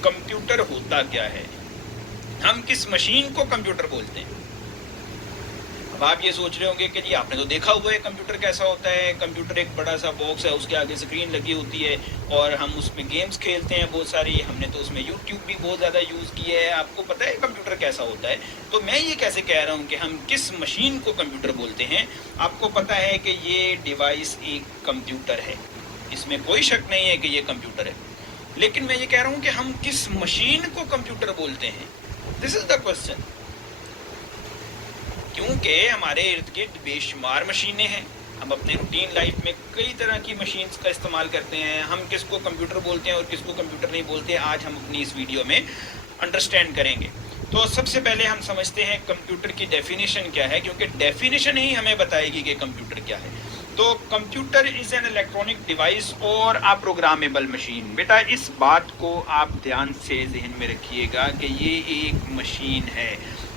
Computer होता क्या है, हम किस मशीन को कंप्यूटर बोलते हैं। अब आप ये सोच रहे होंगे कि जी आपने तो देखा हुआ है कंप्यूटर कैसा होता है। कंप्यूटर एक बड़ा सा बॉक्स है, उसके आगे स्क्रीन लगी होती है और हम उसमें गेम्स खेलते हैं बहुत सारी। हमने तो उसमें यूट्यूब भी बहुत ज़्यादा यूज़ किया है। आपको पता है कंप्यूटर कैसा होता है। तो मैं ये कैसे कह रहा हूँ कि हम किस मशीन को कंप्यूटर बोलते हैं। आपको पता है कि ये डिवाइस एक कंप्यूटर है, इसमें कोई शक नहीं है कि ये कंप्यूटर है। लेकिन मैं ये कह रहा हूँ कि हम किस मशीन को कंप्यूटर बोलते हैं, दिस इज़ द क्वेश्चन। क्योंकि हमारे इर्द गिर्द बेशुमार मशीनें हैं। हम अपने रूटीन लाइफ में कई तरह की मशीन्स का इस्तेमाल करते हैं। हम किसको कंप्यूटर बोलते हैं और किसको कंप्यूटर नहीं बोलते, आज हम अपनी इस वीडियो में अंडरस्टैंड करेंगे। तो सबसे पहले हम समझते हैं कंप्यूटर की डेफिनेशन क्या है, क्योंकि डेफिनेशन ही हमें बताएगी कि कंप्यूटर क्या है। तो computer is an electronic device और अ प्रोग्रामेबल मशीन। बेटा इस बात को आप ध्यान से जहन में रखिएगा कि ये एक मशीन है।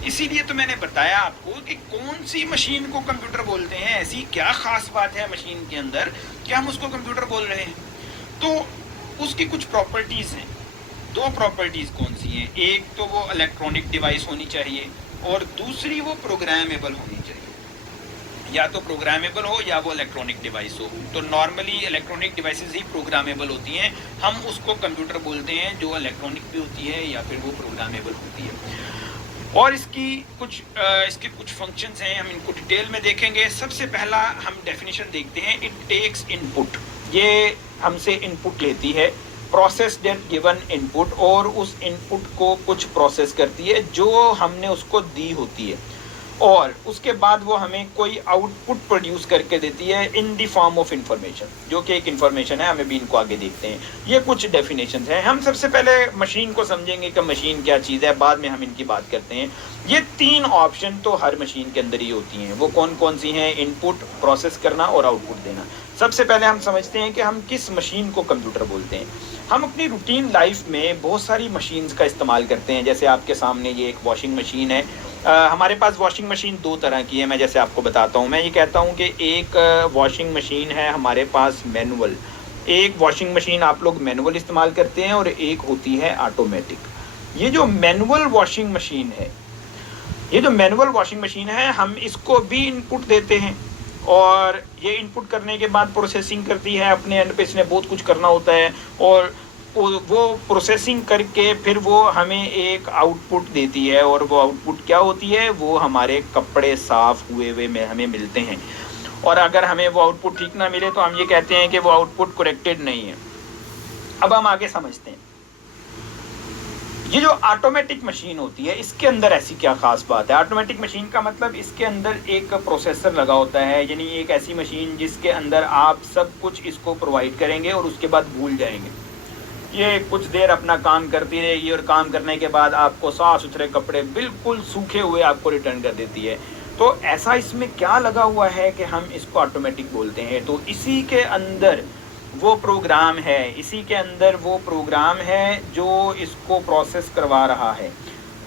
इसीलिए तो मैंने बताया आपको कि कौन सी मशीन को कंप्यूटर बोलते हैं। ऐसी क्या ख़ास बात है मशीन के अंदर कि हम उसको कंप्यूटर बोल रहे हैं। तो उसकी कुछ प्रॉपर्टीज़ हैं। दो प्रॉपर्टीज़ कौन सी हैं, एक तो वो इलेक्ट्रॉनिक डिवाइस होनी चाहिए और दूसरी वो प्रोग्रामेबल होनी चाहिए। या तो प्रोग्रामेबल हो या वो इलेक्ट्रॉनिक डिवाइस हो। तो नॉर्मली इलेक्ट्रॉनिक डिवाइसेस ही प्रोग्रामेबल होती हैं, हम उसको कंप्यूटर बोलते हैं। जो इलेक्ट्रॉनिक भी होती है या फिर वो प्रोग्रामेबल होती है। और इसके कुछ फंक्शंस हैं, हम इनको डिटेल में देखेंगे। सबसे पहला हम डेफिनेशन देखते हैं, इट टेक्स इनपुट। ये हमसे इनपुट लेती है, प्रोसेस दैट गिवन इनपुट, और उस इनपुट को कुछ प्रोसेस करती है जो हमने उसको दी होती है, और उसके बाद वो हमें कोई आउटपुट प्रोड्यूस करके देती है in the form of information, जो कि एक इंफॉर्मेशन है। हमें भी इनको आगे देखते हैं। ये कुछ डेफिनेशंस हैं। हम सबसे पहले मशीन को समझेंगे कि मशीन क्या चीज़ है, बाद में हम इनकी बात करते हैं। ये तीन ऑप्शन तो हर मशीन के अंदर ही होती हैं। वो कौन कौन सी हैं? इनपुट, प्रोसेस करना और आउटपुट देना। सबसे पहले हम समझते हैं कि हम किस मशीन को कंप्यूटर बोलते हैं। हम अपनी रूटीन लाइफ में बहुत सारी मशीन्स का इस्तेमाल करते हैं। जैसे आपके सामने ये एक वॉशिंग मशीन है। हमारे पास वॉशिंग मशीन दो तरह की है। मैं जैसे आपको बताता हूँ, मैं ये कहता हूँ कि एक वॉशिंग मशीन है हमारे पास मैनुअल। एक वॉशिंग मशीन आप लोग मैनुअल इस्तेमाल करते हैं और एक होती है ऑटोमेटिक। ये जो मैनुअल वॉशिंग मशीन है, हम इसको भी इनपुट देते हैं और ये इनपुट करने के बाद प्रोसेसिंग करती है। अपने एंड पे इसने बहुत कुछ करना होता है और वो प्रोसेसिंग करके फिर वो हमें एक आउटपुट देती है। और वो आउटपुट क्या होती है? वो हमारे कपड़े साफ़ हुए में हमें मिलते हैं। और अगर हमें वो आउटपुट ठीक ना मिले तो हम ये कहते हैं कि वो आउटपुट करेक्टेड नहीं है। अब हम आगे समझते हैं। ये जो ऑटोमेटिक मशीन होती है, इसके अंदर ऐसी क्या ख़ास बात है? ऑटोमेटिक मशीन का मतलब इसके अंदर एक प्रोसेसर लगा होता है, यानी एक ऐसी मशीन जिसके अंदर आप सब कुछ इसको प्रोवाइड करेंगे और उसके बाद भूल जाएंगे। ये कुछ देर अपना काम करती रहेगी और काम करने के बाद आपको साफ़ सुथरे कपड़े बिल्कुल सूखे हुए आपको रिटर्न कर देती है। तो ऐसा इसमें क्या लगा हुआ है कि हम इसको ऑटोमेटिक बोलते हैं? तो इसी के अंदर वो प्रोग्राम है जो इसको प्रोसेस करवा रहा है।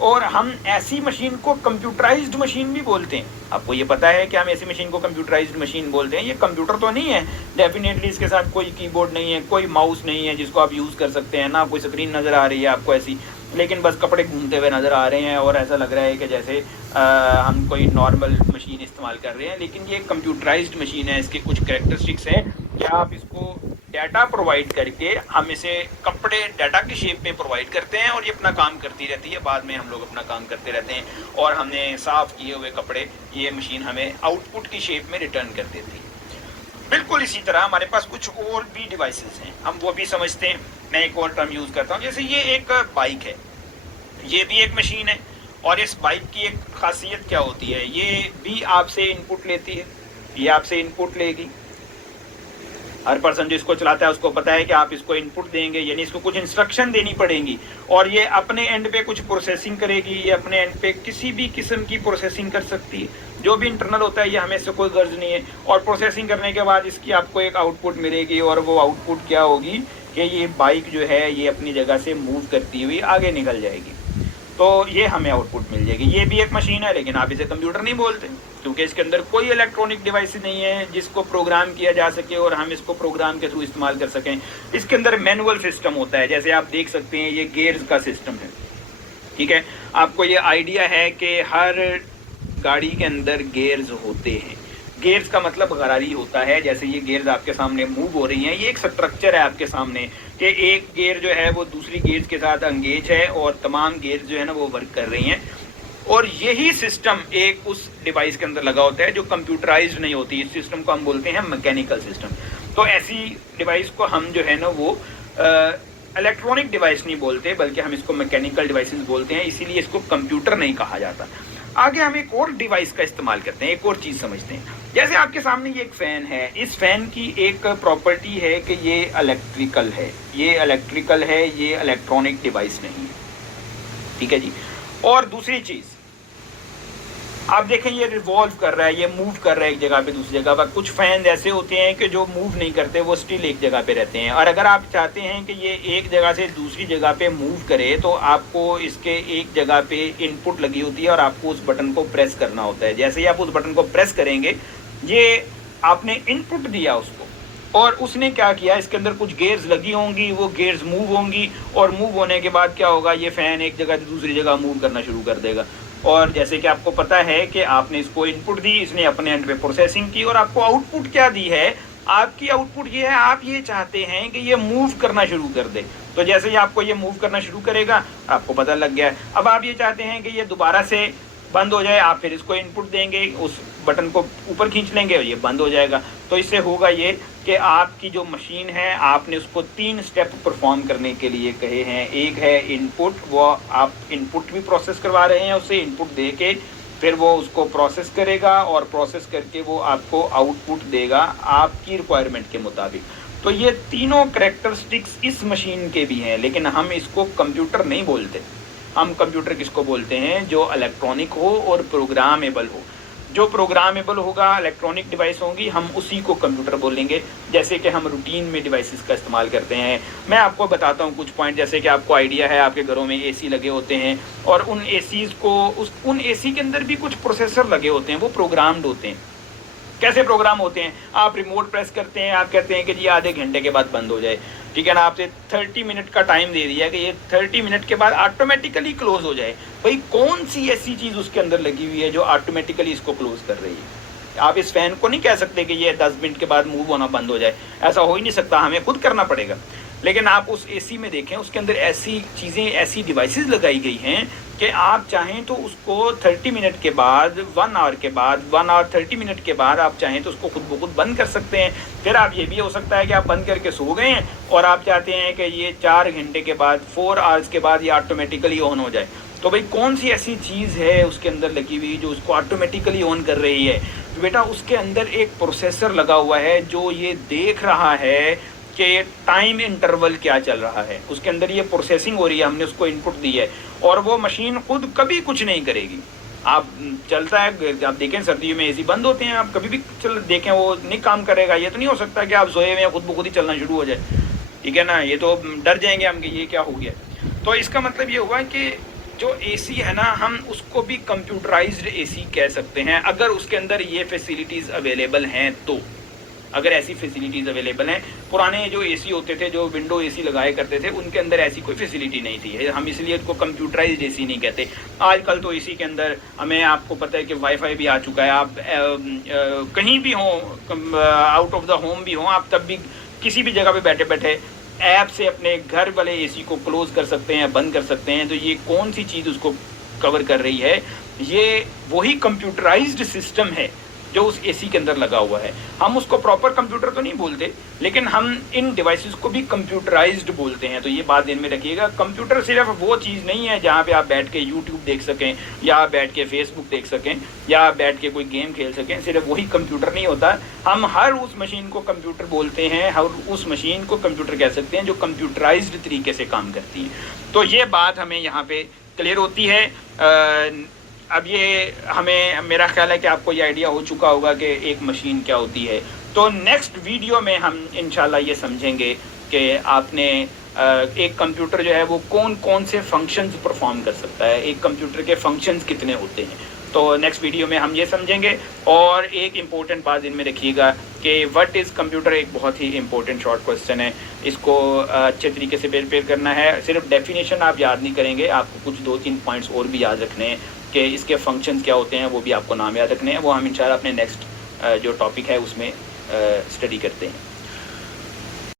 और हम ऐसी मशीन को कंप्यूटराइज्ड मशीन भी बोलते हैं। आपको ये पता है कि हम ऐसी मशीन को कंप्यूटराइज्ड मशीन बोलते हैं। ये कंप्यूटर तो नहीं है डेफिनेटली, इसके साथ कोई कीबोर्ड नहीं है, कोई माउस नहीं है जिसको आप यूज़ कर सकते हैं, ना कोई स्क्रीन नज़र आ रही है आपको ऐसी, लेकिन बस कपड़े घूमते हुए नज़र आ रहे हैं और ऐसा लग रहा है कि जैसे हम कोई नॉर्मल मशीन इस्तेमाल कर रहे हैं। लेकिन ये कंप्यूटराइज्ड मशीन है। इसके कुछ कैरेक्टरिस्टिक्स हैं कि आप इसको डाटा प्रोवाइड करके हम इसे कपड़े डाटा की शेप में प्रोवाइड करते हैं और ये अपना काम करती रहती है। बाद में हम लोग अपना काम करते रहते हैं और हमने साफ़ किए हुए कपड़े ये मशीन हमें आउटपुट की शेप में रिटर्न कर देती है। बिल्कुल इसी तरह हमारे पास कुछ और भी डिवाइसेस हैं, हम वो भी समझते हैं। मैं एक और टर्म यूज़ करता हूँ, जैसे ये एक बाइक है, ये भी एक मशीन है। और इस बाइक की एक खासियत क्या होती है? ये भी आपसे इनपुट लेती है, ये आपसे इनपुट लेगी। हर पर्सन जो इसको चलाता है उसको पता है कि आप इसको इनपुट देंगे, यानी इसको कुछ इंस्ट्रक्शन देनी पड़ेंगी और ये अपने एंड पे कुछ प्रोसेसिंग करेगी। ये अपने एंड पे किसी भी किस्म की प्रोसेसिंग कर सकती है, जो भी इंटरनल होता है ये हमें इससे कोई गर्ज नहीं है। और प्रोसेसिंग करने के बाद इसकी आपको एक आउटपुट मिलेगी और वो आउटपुट क्या होगी कि ये बाइक जो है ये अपनी जगह से मूव करती हुई आगे निकल जाएगी। तो ये हमें आउटपुट मिल जाएगी। ये भी एक मशीन है लेकिन आप इसे कंप्यूटर नहीं बोलते। क्योंकि इसके अंदर कोई इलेक्ट्रॉनिक डिवाइस नहीं है जिसको प्रोग्राम किया जा सके और हम इसको प्रोग्राम के थ्रू इस्तेमाल कर सकें। इसके अंदर मैनुअल सिस्टम होता है, जैसे आप देख सकते हैं ये गेयर्स का सिस्टम है, ठीक है। आपको ये आइडिया है कि हर गाड़ी के अंदर गेयर्स होते हैं। गेयर्स का मतलब गरारी होता है, जैसे ये गेयर्स आपके सामने मूव हो रही हैं, ये एक स्ट्रक्चर है आपके सामने कि एक गेयर जो है वो दूसरी गेयर्स के साथ एंगेज है और तमाम गेयर्स जो है ना वो वर्क कर रही हैं। और यही सिस्टम एक उस डिवाइस के अंदर लगा होता है जो कंप्यूटराइज्ड नहीं होती। इस सिस्टम को हम बोलते हैं मैकेनिकल सिस्टम। तो ऐसी डिवाइस को हम जो है ना वो इलेक्ट्रॉनिक डिवाइस नहीं बोलते, बल्कि हम इसको मैकेनिकल डिवाइसेस बोलते हैं, इसीलिए इसको कंप्यूटर नहीं कहा जाता। आगे हम एक और डिवाइस का इस्तेमाल करते हैं, एक और चीज़ समझते हैं। जैसे आपके सामने ये एक फ़ैन है, इस फ़ैन की एक प्रॉपर्टी है कि ये इलेक्ट्रिकल है, ये इलेक्ट्रिकल है, ये इलेक्ट्रॉनिक डिवाइस नहीं है, ठीक है जी। और दूसरी चीज़ आप देखें ये रिवॉल्व कर रहा है, ये मूव कर रहा है एक जगह पे दूसरी जगह पर। कुछ फैन ऐसे होते हैं कि जो मूव नहीं करते, वो स्टिल एक जगह पे रहते हैं। और अगर आप चाहते हैं कि ये एक जगह से दूसरी जगह पे मूव करे तो आपको इसके एक जगह पे इनपुट लगी होती है और आपको उस बटन को प्रेस करना होता है। जैसे ही आप उस बटन को प्रेस करेंगे, ये आपने इनपुट दिया उसको और उसने क्या किया, इसके अंदर कुछ गेयर्स लगी होंगी, वो गेयर्स मूव होंगी और मूव होने के बाद क्या होगा, ये फ़ैन एक जगह से दूसरी जगह मूव करना शुरू कर देगा। और जैसे कि आपको पता है कि आपने इसको इनपुट दी, इसने अपने एंड पे प्रोसेसिंग की और आपको आउटपुट क्या दी है, आपकी आउटपुट ये है, आप ये चाहते हैं कि ये मूव करना शुरू कर दे। तो जैसे ही आपको ये मूव करना शुरू करेगा, आपको पता लग गया है। अब आप ये चाहते हैं कि ये दोबारा से बंद हो जाए, आप फिर इसको इनपुट देंगे, उस बटन को ऊपर खींच लेंगे और ये बंद हो जाएगा। तो इससे होगा ये कि आपकी जो मशीन है, आपने उसको 3 स्टेप परफॉर्म करने के लिए कहे हैं। एक है इनपुट, वो आप इनपुट भी प्रोसेस करवा रहे हैं, उससे इनपुट दे के फिर वो उसको प्रोसेस करेगा और प्रोसेस करके वो आपको आउटपुट देगा आपकी रिक्वायरमेंट के मुताबिक। तो ये तीनों करैक्टरिस्टिक्स इस मशीन के भी हैं, लेकिन हम इसको कंप्यूटर नहीं बोलते। हम कंप्यूटर किसको बोलते हैं, जो इलेक्ट्रॉनिक हो और प्रोग्रामेबल हो। जो प्रोग्रामेबल होगा, इलेक्ट्रॉनिक डिवाइस होंगी, हम उसी को कंप्यूटर बोलेंगे। जैसे कि हम रूटीन में डिवाइसेस का इस्तेमाल करते हैं। मैं आपको बताता हूँ कुछ पॉइंट, जैसे कि आपको आइडिया है आपके घरों में एसी लगे होते हैं और उन एसीज़ को उन एसी के अंदर भी कुछ प्रोसेसर लगे होते हैं, वो प्रोग्राम्ड होते हैं। कैसे प्रोग्राम होते हैं, आप रिमोट प्रेस करते हैं, आप कहते हैं कि जी आधे घंटे के बाद बंद हो जाए, ठीक है ना। आपसे 30 मिनट का टाइम दे दिया कि ये 30 मिनट के बाद ऑटोमेटिकली क्लोज हो जाए। भाई कौन सी ऐसी चीज़ उसके अंदर लगी हुई है जो ऑटोमेटिकली इसको क्लोज कर रही है। आप इस फैन को नहीं कह सकते कि ये 10 मिनट के बाद मूव होना बंद हो जाए, ऐसा हो ही नहीं सकता, हमें खुद करना पड़ेगा। लेकिन आप उस एसी में देखें, उसके अंदर ऐसी चीज़ें, ऐसी डिवाइसेस लगाई गई हैं कि आप चाहें तो उसको 30 मिनट के बाद, 1 आवर के बाद, 1 आवर 30 मिनट के बाद आप चाहें तो उसको खुद ब खुद बंद कर सकते हैं। फिर आप ये भी हो सकता है कि आप बंद करके सो गए हैं और आप चाहते हैं कि ये 4 घंटे के बाद, 4 आवर्स के बाद ये ऑटोमेटिकली ऑन हो जाए। तो भाई कौन सी ऐसी चीज़ है उसके अंदर लगी हुई जो उसको ऑटोमेटिकली ऑन कर रही है। तो बेटा उसके अंदर एक प्रोसेसर लगा हुआ है जो ये देख रहा है कि टाइम इंटरवल क्या चल रहा है। उसके अंदर ये प्रोसेसिंग हो रही है, हमने उसको इनपुट दी है और वो मशीन खुद कभी कुछ नहीं करेगी। आप चलता है, आप देखें सर्दियों में एसी बंद होते हैं, आप कभी भी चल देखें वो नहीं काम करेगा। ये तो नहीं हो सकता कि आप सोए हुए खुद ब खुद ही चलना शुरू हो जाए, ठीक है ना। ये तो डर जाएंगे हम कि ये क्या हो गया। तो इसका मतलब ये हुआ कि जो एसी है ना, हम उसको भी कंप्यूटराइज्ड एसी कह सकते हैं अगर उसके अंदर ये फैसिलिटीज़ अवेलेबल हैं तो। अगर ऐसी फैसिलिटीज़ अवेलेबल हैं, पुराने जो एसी होते थे, जो विंडो एसी लगाए करते थे, उनके अंदर ऐसी कोई फैसिलिटी नहीं थी। हम इसलिए उसको कंप्यूटराइज्ड एसी नहीं कहते। आजकल तो एसी के अंदर हमें, आपको पता है कि वाईफाई भी आ चुका है। आप कहीं भी हों, आउट ऑफ द होम भी हों, आप तब भी किसी भी जगह पे बैठे बैठे ऐप से अपने घर वाले एसी को क्लोज कर सकते हैं, बंद कर सकते हैं। तो ये कौन सी चीज़ उसको कवर कर रही है, ये वही कंप्यूटराइज्ड सिस्टम है जो उस एसी के अंदर लगा हुआ है। हम उसको प्रॉपर कंप्यूटर तो नहीं बोलते, लेकिन हम इन डिवाइसेस को भी कंप्यूटराइज्ड बोलते हैं। तो ये बात ध्यान में रखिएगा, कंप्यूटर सिर्फ वो चीज़ नहीं है जहाँ पे आप बैठ के यूट्यूब देख सकें या आप बैठ के फेसबुक देख सकें या आप बैठ के कोई गेम खेल सकें, सिर्फ वही कंप्यूटर नहीं होता। हम हर उस मशीन को कंप्यूटर बोलते हैं, हर उस मशीन को कंप्यूटर कह सकते हैं जो कंप्यूटराइज्ड तरीके से काम करती है। तो ये बात हमें यहाँ पे क्लियर होती है। अब ये हमें, मेरा ख्याल है कि आपको ये आइडिया हो चुका होगा कि एक मशीन क्या होती है। तो नेक्स्ट वीडियो में हम इंशाल्लाह ये समझेंगे कि आपने एक कंप्यूटर जो है वो कौन कौन से फंक्शंस परफॉर्म कर सकता है, एक कंप्यूटर के फंक्शंस कितने होते हैं। तो नेक्स्ट वीडियो में हम ये समझेंगे। और एक इम्पोर्टेंट बात इनमें रखिएगा कि व्हाट इज़ कंप्यूटर, एक बहुत ही इंपॉर्टेंट शॉर्ट क्वेश्चन है, इसको अच्छे तरीके से प्रिपेयर करना है। सिर्फ डेफिनेशन आप याद नहीं करेंगे, आपको कुछ 2-3 पॉइंट्स और भी याद रखने हैं कि इसके फंक्शंस क्या होते हैं, वो भी आपको नाम याद रखने हैं। वो हम इंशाल्लाह अपने नेक्स्ट जो टॉपिक है उसमें स्टडी करते हैं।